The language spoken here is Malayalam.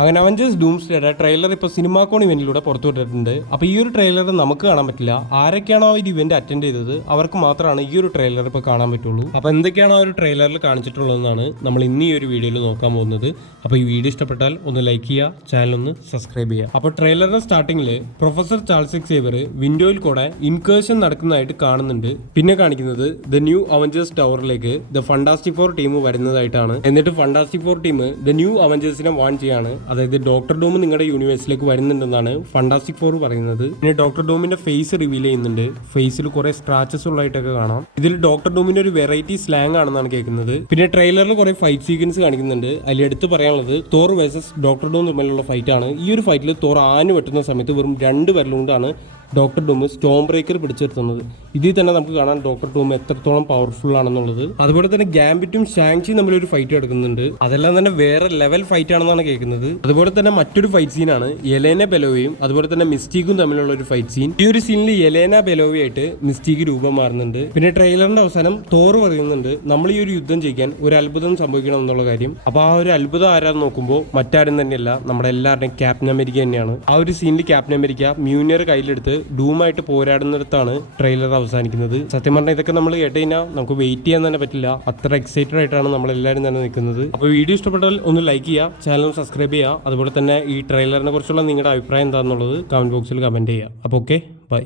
അങ്ങനെ അവഞ്ചേഴ്സ് ഡൂംസ്ഡേയുടെ ട്രെയിലർ ഇപ്പോൾ സിനിമാക്കോൺ ഇവന്റിലൂടെ പുറത്തുവിട്ടിട്ടുണ്ട്. അപ്പോൾ ഈ ഒരു ട്രെയിലർ നമുക്ക് കാണാൻ പറ്റില്ല. ആരൊക്കെയാണോ ഈ ഇവന്റ് അറ്റൻഡ് ചെയ്തത് അവർക്ക് മാത്രമാണ് ഈ ഒരു ട്രെയിലർ ഇപ്പോൾ കാണാൻ പറ്റുള്ളൂ. അപ്പോൾ എന്തൊക്കെയാണോ ആ ഒരു ട്രെയിലറിൽ കാണിച്ചിട്ടുള്ളതെന്നാണ് നമ്മൾ ഇന്ന് ഈ ഒരു വീഡിയോയിൽ നോക്കാൻ പോകുന്നത്. അപ്പോൾ ഈ വീഡിയോ ഇഷ്ടപ്പെട്ടാൽ ഒന്ന് ലൈക്ക് ചെയ്യുക, ചാനൽ ഒന്ന് സബ്സ്ക്രൈബ് ചെയ്യുക. അപ്പോൾ ട്രെയിലറിന്റെ സ്റ്റാർട്ടിങ്ങിൽ പ്രൊഫസർ ചാൾസ് സേവർ വിൻഡോയിൽ കൂടെ ഇൻകേഴ്ഷൻ നടക്കുന്നതായിട്ട് കാണുന്നുണ്ട്. പിന്നെ കാണിക്കുന്നത് ദ ന്യൂ അവഞ്ചേഴ്സ് ടവറിലേക്ക് ദ ഫണ്ടാസ്റ്റിക് ഫോർ ടീം വരുന്നതായിട്ടാണ്. എന്നിട്ട് fantastic four team the new അവഞ്ചേഴ്സിനെ വാൺ ചെയ്യാണ്. അതായത് ഡോക്ടർ ഡൂം നിങ്ങളുടെ യൂണിവേഴ്സിലേക്ക് വരുന്നുണ്ടെന്നാണ് ഫണ്ടാസ്റ്റിക് ഫോർ പറയുന്നത്. പിന്നെ ഡോക്ടർ ഡൂമിന്റെ ഫേസ് റിവീൽ ചെയ്യുന്നുണ്ട്. ഫേസിൽ കുറെ സ്ക്രാച്ചസ് ഉള്ളതായിട്ടൊക്കെ കാണാം. ഇതിൽ ഡോക്ടർ ഡൂമിന്റെ ഒരു വെറൈറ്റി സ്ലാങ് ആണെന്നാണ് കേൾക്കുന്നത്. പിന്നെ ട്രെയിലറിൽ കുറെ ഫൈറ്റ് സീക്വൻസ് കാണിക്കുന്നുണ്ട്. അതിൽ എടുത്ത് പറയാനുള്ളത് തോർ വേഴ്സസ് ഡോക്ടർ ഡൂം തമ്മിലുള്ള ഫൈറ്റ് ആണ്. ഈ ഒരു ഫൈറ്റിൽ തോർ ആഞ്ഞു വെട്ടുന്ന സമയത്ത് വെറും 2 വിരലുകൊണ്ടാണ് ഡോക്ടർ ഡൂം സ്റ്റോം ബ്രേക്കർ പിടിച്ചെടുത്തുന്നത്. ഇതിൽ തന്നെ നമുക്ക് കാണാൻ ഡോക്ടർ ഡൂം എത്രത്തോളം പവർഫുൾ ആണെന്നുള്ളത്. അതുപോലെ തന്നെ ഗാംബിറ്റും ഷാങ്ചിയും തമ്മിലൊരു ഫൈറ്റ് എടുക്കുന്നുണ്ട്. അതെല്ലാം തന്നെ വേറെ ലെവൽ ഫൈറ്റ് ആണെന്നാണ് കേൾക്കുന്നത്. അതുപോലെ തന്നെ മറ്റൊരു ഫൈറ്റ് സീനാണ് യെലേന ബെലോവയും അതുപോലെ തന്നെ മിസ്റ്റീക്കും തമ്മിലുള്ള ഒരു ഫൈറ്റ് സീൻ. ഈ ഒരു സീനിൽ യെലേന ബെലോവയായിട്ട് മിസ്റ്റീക്ക് രൂപം മാറുന്നുണ്ട്. പിന്നെ ട്രെയിലറിന്റെ അവസാനം തോർ പറയുന്നുണ്ട് നമ്മൾ ഈ ഒരു യുദ്ധം ജയിക്കാൻ ഒരു അത്ഭുതം സംഭവിക്കണം എന്നുള്ള കാര്യം. അപ്പൊ ആ ഒരു അത്ഭുതം ആരാന്ന് നോക്കുമ്പോൾ മറ്റാരും തന്നെയല്ല, നമ്മുടെ എല്ലാവരുടെയും ക്യാപ്റ്റൻ അമേരിക്ക തന്നെയാണ്. ആ ഒരു സീനിൽ ക്യാപ്റ്റൻ അമേരിക്ക മ്യൂനിയർ കയ്യിലെടുത്ത് ഡൂമായിട്ട് പോരാടുന്നിടത്താണ് ട്രെയിലർ അവസാനിക്കുന്നത്. സത്യം പറഞ്ഞാൽ ഇതൊക്കെ നമ്മൾ കേട്ട് കഴിഞ്ഞാൽ നമുക്ക് വെയിറ്റ് ചെയ്യാൻ തന്നെ പറ്റില്ല. അത്ര എക്സൈറ്റഡ് ആയിട്ടാണ് നമ്മൾ എല്ലാവരും തന്നെ നിൽക്കുന്നത്. അപ്പോൾ വീഡിയോ ഇഷ്ടപ്പെട്ടാൽ ഒന്ന് ലൈക്ക് ചെയ്യുക, ചാനൽ സബ്സ്ക്രൈബ് ചെയ്യുക. അതുപോലെ തന്നെ ഈ ട്രെയിലറിനെ കുറിച്ചുള്ള നിങ്ങളുടെ അഭിപ്രായം എന്താണെന്നുള്ളത് കമന്റ് ബോക്സിൽ കമന്റ് ചെയ്യുക. അപ്പോൾ ഓക്കെ, ബൈ.